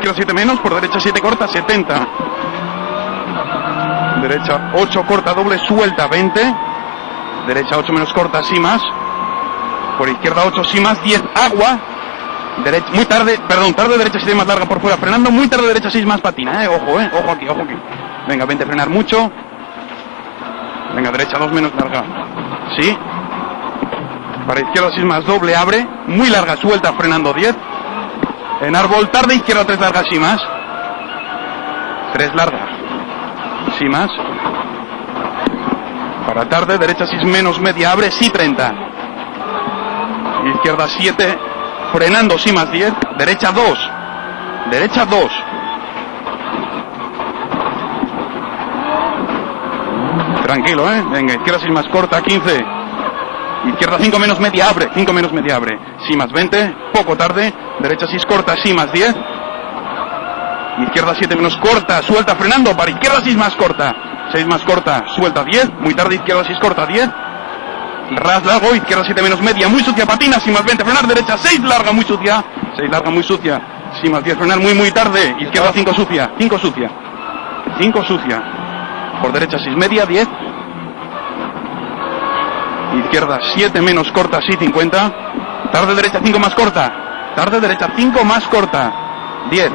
izquierda 7 menos, por derecha 7 corta, 70. Derecha 8 corta, doble, suelta, 20. Derecha 8 menos corta, sí más. Por izquierda 8, sí más, 10, agua. Derecha, muy tarde, perdón, tarde derecha 7 más larga por fuera, frenando, muy tarde derecha 6 más patina, ojo aquí, ojo aquí. Venga, 20, frenar mucho. Venga, derecha 2 menos larga. Sí. Para izquierda 6 más, doble, abre. Muy larga, suelta, frenando, 10. En árbol, tarde, izquierda 3 larga, sí más. 3 larga. Sí más. Para tarde, derecha 6 menos, media, abre, sí 30. Izquierda 7, frenando, sí más 10. Derecha 2. Derecha 2. Tranquilo, venga, izquierda 6 más corta, 15. Izquierda 5 menos media, abre. 5 menos media, abre. Sí más 20, poco tarde. Derecha 6 corta, sí más 10. Izquierda 7 menos corta, suelta, frenando. Para izquierda 6 más corta. 6 más corta, suelta, 10. Muy tarde, izquierda 6 corta, 10. Ras largo, izquierda 7 menos media, muy sucia, patina, sí más 20, frenar, derecha 6 larga, muy sucia. 6 larga, muy sucia. Sí más 10, frenar, muy tarde. Izquierda 5 sucia, 5 sucia. 5 sucia. Por derecha 6 media, 10. Izquierda 7 menos corta, sí, 50. Tarde derecha 5 más corta. Tarde derecha 5 más corta, 10.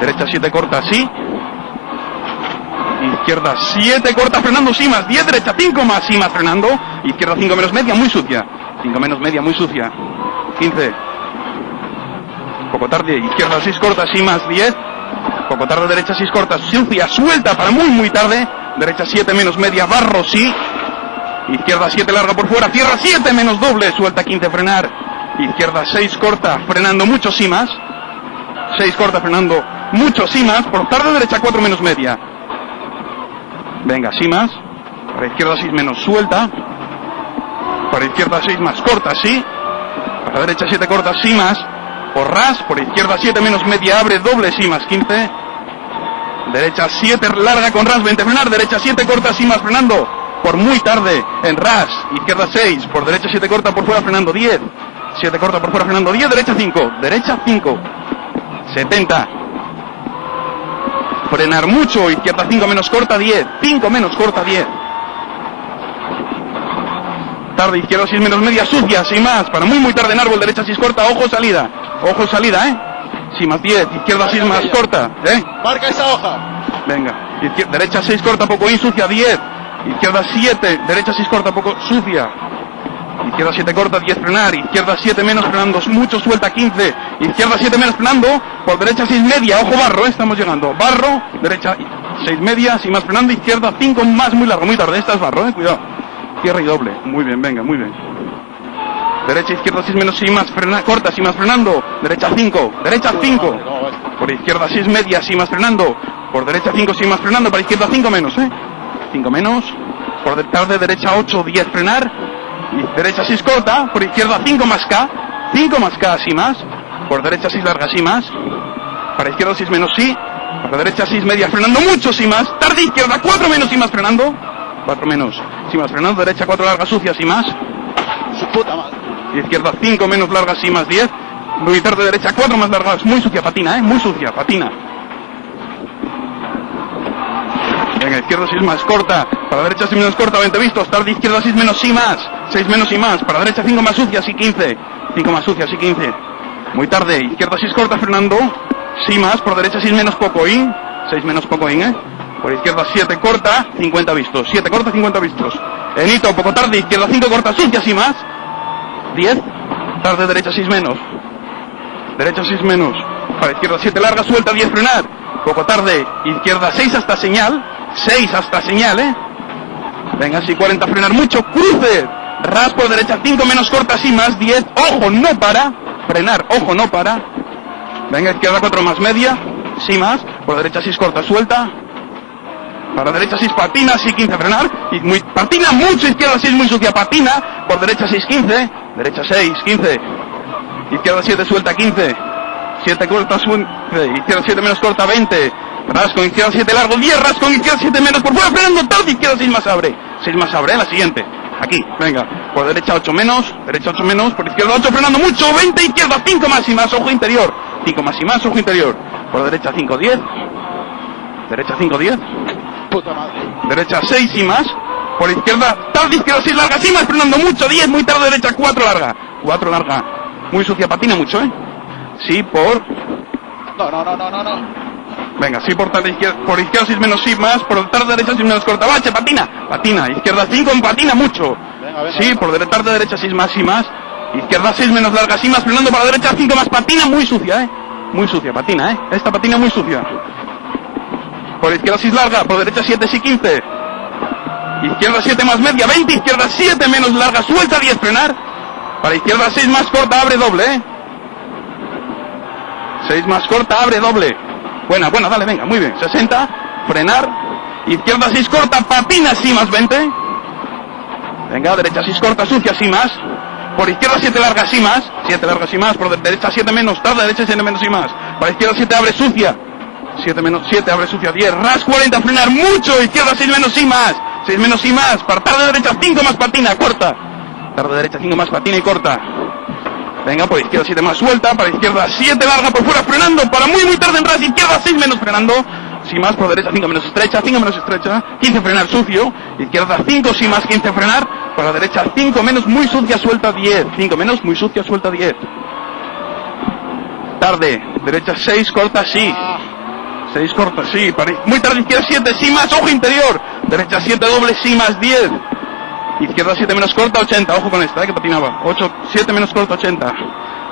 Derecha 7 corta, sí. Izquierda 7 corta, frenando, sí más 10. Derecha 5 más, sí más, frenando. Izquierda 5 menos media, muy sucia. 5 menos media, muy sucia. 15. Poco tarde, izquierda 6 corta, sí más 10. Poco tarde, derecha 6 corta, sucia, suelta para muy tarde. Derecha 7 menos media, barro, sí. Izquierda 7 larga por fuera, cierra 7 menos doble, suelta 15, frenar. Izquierda 6 corta, frenando mucho, sí más. 6 corta, frenando mucho, sí más. Por tarde, derecha 4 menos media. Venga, sí más. Para izquierda 6 menos, suelta. Para izquierda 6 más corta, sí. Para derecha 7 corta, sí más. Por ras, por izquierda 7 menos media, abre, doble, sí más, 15. Derecha 7 larga con ras, 20, frenar. Derecha 7 corta, sí más, frenando. Por muy tarde, en ras, izquierda 6, por derecha 7 corta, por fuera, frenando, 10. 7 corta, por fuera, frenando, 10, derecha 5. Derecha 5. 70. Frenar mucho, izquierda 5 menos corta, 10. 5 menos corta, 10. Tarde, izquierda 6 menos media, sucia, sin más. Para muy tarde en árbol, derecha 6 corta, ojo salida. Ojo salida, Sí, más 10, izquierda 6 más corta, Marca esa hoja. Venga, derecha 6 corta, poco sucia, 10. Izquierda 7, derecha 6 corta, poco sucia. Izquierda 7 corta, 10 frenar. Izquierda 7 menos frenando, mucho suelta, 15. Izquierda 7 menos frenando, por derecha 6 media, ojo barro, estamos llegando. Barro, derecha 6 media, sin más frenando. Izquierda 5 más, muy largo, muy tarde, esta es barro, cuidado. Cierra y doble, muy bien, venga, muy bien. Derecha, izquierda 6 menos, sin más frena, corta, sin más frenando. Derecha 5, derecha 5. Por izquierda 6 media, sin más frenando. Por derecha 5, sin más frenando, para izquierda 5 menos, 5 menos. Por tarde, derecha 8, 10 frenar. Y derecha 6 corta, por izquierda 5 más K. 5 más K, sí más. Por derecha 6 larga, sí más. Para izquierda 6 menos, sí. Para derecha 6 media, frenando mucho, sí más. Tarde, izquierda 4 menos, sí más, frenando. 4 menos, sí más, frenando. Derecha 4 larga, sucia, sí más. Su puta madre. Izquierda 5 menos larga, sí más, 10. Muy tarde, derecha 4 más larga, muy sucia, patina, muy sucia, patina. Venga, izquierda 6 más corta, para derecha 6 menos corta, 20 vistos. Tarde, izquierda 6 menos, sí más. 6 menos y más, para derecha 5 más sucia, sí 15. 5 más sucia, sí 15. Muy tarde, izquierda 6 corta, frenando, sí más. Por derecha 6 menos poco in, 6 menos poco in, Por izquierda 7 corta, 50 vistos. 7 corta, 50 vistos. En hito, poco tarde, izquierda 5 corta, sucia, sí más. 10. Tarde, derecha 6 menos. Derecha 6 menos. Para izquierda 7 larga, suelta, 10 frenar. Poco tarde, izquierda 6 hasta señal. 6 hasta señal, Venga, sí, 40, frenar mucho, cruce. Ras por derecha 5 menos corta, sí más, 10. Ojo, no para. Frenar, ojo, no para. Venga, izquierda 4 más media, sí más. Por derecha 6 corta, suelta. Para derecha 6 patina, sí 15, frenar. Y muy, patina mucho, izquierda 6 muy sucia, patina. Por derecha 6, 15. Derecha 6, 15. Izquierda 7 suelta, 15. 7 corta, izquierda 7 menos corta, 20. Ras con izquierda 7 largo, 10. Ras con izquierda 7 menos, por fuera frenando, tarde, izquierda 6 más abre. 6 más abre, la siguiente. Aquí, venga. Por derecha 8 menos, derecha 8 menos. Por izquierda 8 frenando mucho, 20. Izquierda 5 más y más, ojo interior. 5 más y más, ojo interior. Por derecha 5, 10. Derecha 5, 10. Puta madre. Derecha 6 y más. Por izquierda, tarde izquierda 6 larga, sí más, frenando mucho, 10, muy tarde derecha 4 larga. 4 larga. Muy sucia, patina mucho, Sí, por... No. Venga, sí por tarde izquierda, por izquierda 6 menos, sí más, por tarde derecha 6 menos corta, bache, patina, izquierda 5, patina mucho. Venga, sí, por tarde derecha 6 más, sí más, izquierda 6 menos larga, sí más, frenando para derecha 5 más, patina muy sucia, muy sucia, patina, esta patina muy sucia. Por izquierda 6 larga, por derecha 7, sí 15. Izquierda 7 más media, 20, izquierda 7 menos larga, suelta 10, frenar. Para izquierda 6 más corta, abre doble, 6 más corta, abre doble. Buena, dale, venga, muy bien. 60, frenar. Izquierda 6 corta, patina, sí más 20. Venga, derecha 6 corta, sucia, sí más. Por izquierda 7 larga, sí más. 7 larga, sí más. Por derecha 7 menos, tarde, derecha 7 menos, sí más. Para izquierda 7 abre sucia. 7 menos 7, abre sucia, 10. Ras 40, frenar mucho. Izquierda 6 menos, sí más. 6 menos, sí más. Para tarde derecha 5 más, patina, corta. Tarde derecha 5 más, patina y corta. Venga, por izquierda 7 más suelta, para izquierda 7 larga por fuera, frenando, para muy tarde en ras, izquierda 6 menos frenando, sí más, por derecha 5 menos estrecha, 15 frenar sucio, izquierda 5 sí más 15 frenar, para derecha 5 menos muy sucia suelta 10, 5 menos muy sucia suelta 10. Tarde, derecha 6 corta sí, 6 corta sí, para muy tarde izquierda 7 sí más, ojo interior, derecha 7 doble sí más 10. Izquierda 7 menos corta, 80, ojo con esta, que patinaba. 8, 7 menos corta, 80.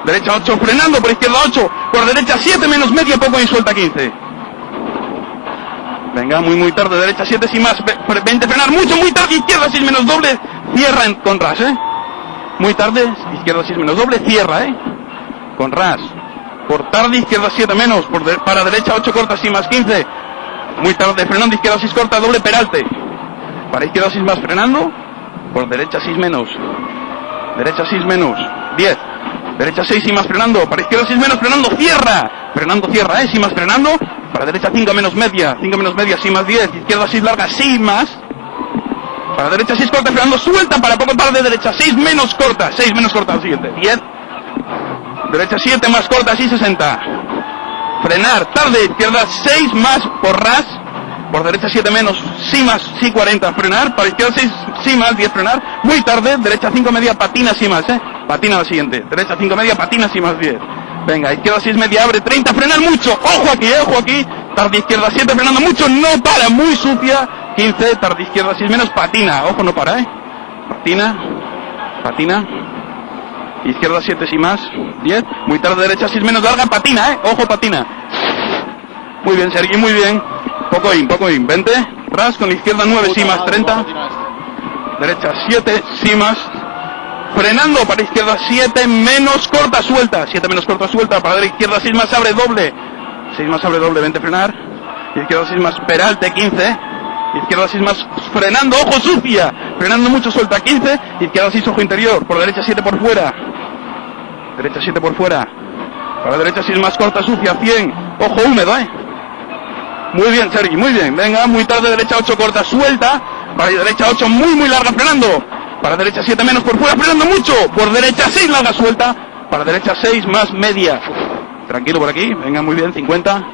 Derecha 8, frenando, por izquierda 8. Por derecha 7 menos media, poco y suelta 15. Venga, muy tarde, derecha 7, sin más. 20, frenar, mucho, muy tarde, izquierda 6 menos doble. Cierra con ras, Muy tarde, izquierda 6 menos doble, cierra, Con ras. Por tarde, izquierda 7 menos. Para derecha 8 corta, sin más 15. Muy tarde, frenando, izquierda 6 corta, doble peralte. Para izquierda 6 más, frenando. Por derecha 6 menos. Derecha 6 menos. 10. Derecha 6 y más frenando. Para izquierda 6 menos frenando. Cierra. Frenando cierra, sí más frenando. Para derecha 5 menos media. 5 menos media, sí más 10. Izquierda 6 larga, sí más. Para derecha 6 corta, frenando suelta. Para poco tarde, derecha 6 menos corta. 6 menos corta al siguiente. 10. Derecha 7 más corta, sí 60. Frenar. Tarde. Izquierda 6 más por ras. Por derecha 7 menos, sí más, sí 40, frenar. Para izquierda 6, sí más, 10, frenar. Muy tarde, derecha 5 media, patina, sí más, Patina la siguiente. Derecha 5 media, patina, sí más, 10. Venga, izquierda 6 media, abre 30, frenar mucho. Ojo aquí. Tarde izquierda 7, frenando mucho, no para, muy sucia. 15, tarde izquierda 6 menos, patina. Ojo, no para, Patina. Izquierda 7, sí más, 10. Muy tarde, derecha 6 menos, larga, patina, Ojo, patina. Muy bien, Sergi, muy bien. Poco in, 20, ras con izquierda 9, sí más 30, derecha 7, sí más, frenando para izquierda 7 menos corta suelta, 7 menos corta suelta, para la izquierda 6 más abre doble, 6 más abre doble, 20 frenar, izquierda 6 más peralte 15, izquierda 6 más frenando, ojo sucia, frenando mucho suelta 15, izquierda 6 ojo interior, por derecha 7 por fuera, derecha 7 por fuera, para derecha 6 más corta sucia 100, ojo húmedo, Muy bien, Sergi, muy bien. Venga, muy tarde, derecha 8 corta, suelta. Para derecha 8 muy larga, frenando. Para derecha 7 menos por fuera, frenando mucho. Por derecha 6 larga, suelta. Para derecha 6 más media. Tranquilo por aquí. Venga, muy bien, 50.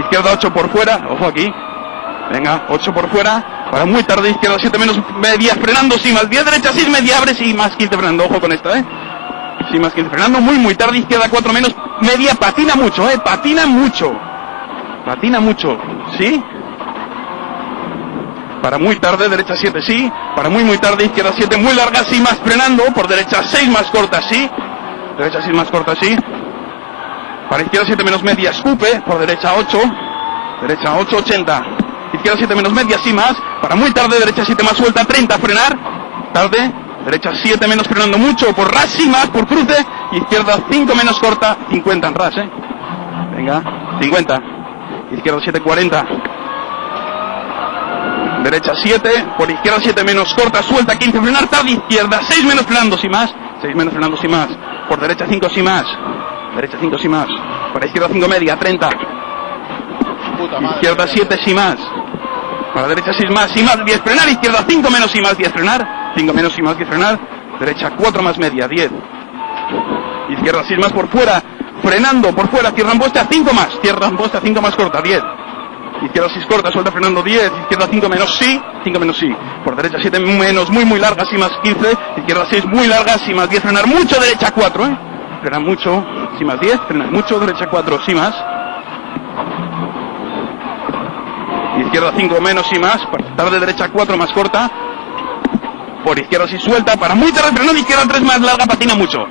Izquierda 8 por fuera. Ojo aquí. Venga, 8 por fuera. Para muy tarde, izquierda 7 menos media, frenando. Sí más 10, derecha 6 media, abre. Sí más 15 frenando. Ojo con esta, Sí más 15 frenando. Muy tarde, izquierda 4 menos media, patina mucho, Patina mucho. Patina mucho, ¿sí? Para muy tarde, derecha 7, sí. Para muy tarde, izquierda 7, muy larga, sí, más frenando. Por derecha 6 más corta, sí. Derecha 6 más corta, sí. Para izquierda 7 menos media, escupe. Por derecha 8. Derecha 8, 80. Izquierda 7 menos media, sí más. Para muy tarde, derecha 7 más suelta, 30, frenar. Tarde. Derecha 7 menos frenando mucho. Por ras, sí más, por cruce. Izquierda 5 menos corta, 50 en ras, Venga, 50. Izquierda 7, 40. Derecha 7, por izquierda 7 menos corta, suelta, 15, frenar, tarde, izquierda 6 menos frenando, sí más. 6 menos frenando, sí más. Por derecha 5, sí más. Derecha 5, sí más. Para izquierda 5 media, 30. Izquierda 7, sí más. Para derecha 6 más, sí más, 10, frenar. Izquierda 5 menos, sí más, 10, frenar. 5 menos, sí más, 10, frenar. Derecha 4 más media, 10. Izquierda 6 más por fuera. frenando por fuera, cierra en poste a 5 más, cierra en poste a 5 más corta, 10. Izquierda 6 corta, suelta frenando 10, izquierda 5 menos sí, 5 menos sí. Por derecha 7 menos, muy larga, sí más 15, izquierda 6 muy larga, sí más 10, frenar mucho, derecha 4, frenar mucho, sí más 10, frenar mucho, derecha 4, sí más. Izquierda 5 menos, sí más, tarde derecha 4 más corta. Por izquierda 6 suelta, para muy tarde frenando, izquierda 3 más larga, patina mucho.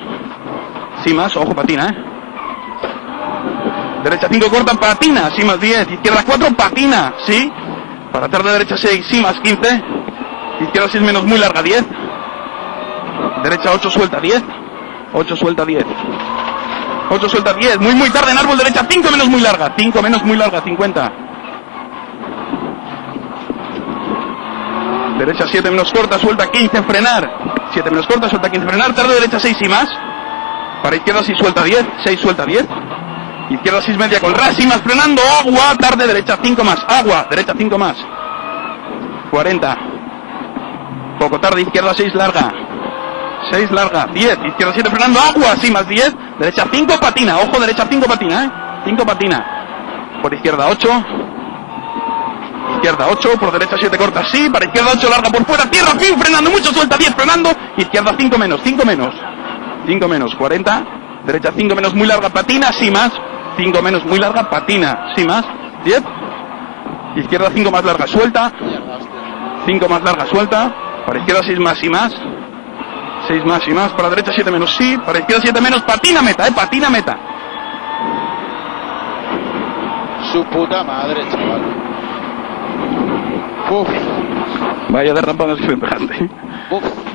Sí más, ojo patina, Derecha 5 corta, patina, sí más 10. Izquierda 4, patina, sí. Para tarde derecha 6, sí más 15. Izquierda 6 menos, muy larga, 10. Derecha 8 suelta, 10. 8 suelta, 10. 8 suelta, 10. Muy tarde en árbol, derecha 5 menos, muy larga. 5 menos, muy larga, 50. Derecha 7 menos corta, suelta 15, frenar. 7 menos corta, suelta 15, frenar. Tarde derecha 6 y más. Para izquierda 6 suelta 10. 6 suelta 10. Izquierda 6 media con ras y más frenando. Agua. Tarde derecha 5 más. Agua. Derecha 5 más. 40. Poco tarde. Izquierda 6 larga. 6 larga. 10. Izquierda 7 frenando. Agua. Sí más 10. Derecha 5 patina. Ojo. Derecha 5 patina. 5 patina. Por izquierda 8. Izquierda 8. Por derecha 7 corta. Sí. Para izquierda 8 larga por fuera. Tierra. Fin. Frenando mucho. Suelta 10 frenando. Izquierda 5 menos. 5 menos. 5 menos. 40. Derecha 5 menos, muy larga, patina, sí más. 5 menos, muy larga, patina, sí más. 10. Izquierda 5 más larga, suelta. 5 más larga, suelta. Para izquierda 6 más y más. 6 más y más. Para derecha 7 menos, sí. Para izquierda 7 menos, patina meta, patina meta. Su puta madre, chaval. Uf. Vaya derrapada que me pegaste. Uf.